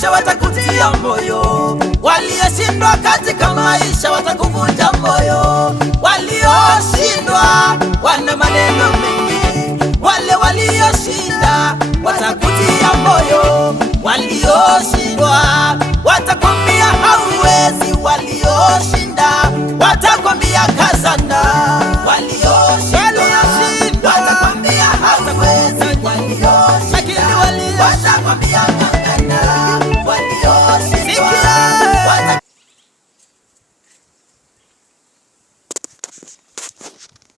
maisha watakutia moyo, walioshindwa katika maisha watakuvunja moyo. Walioshindwa wana maneno mengi, wale walioshinda watakutia moyo. Walioshindwa watakwambia hauwezi, walioshinda watakwambia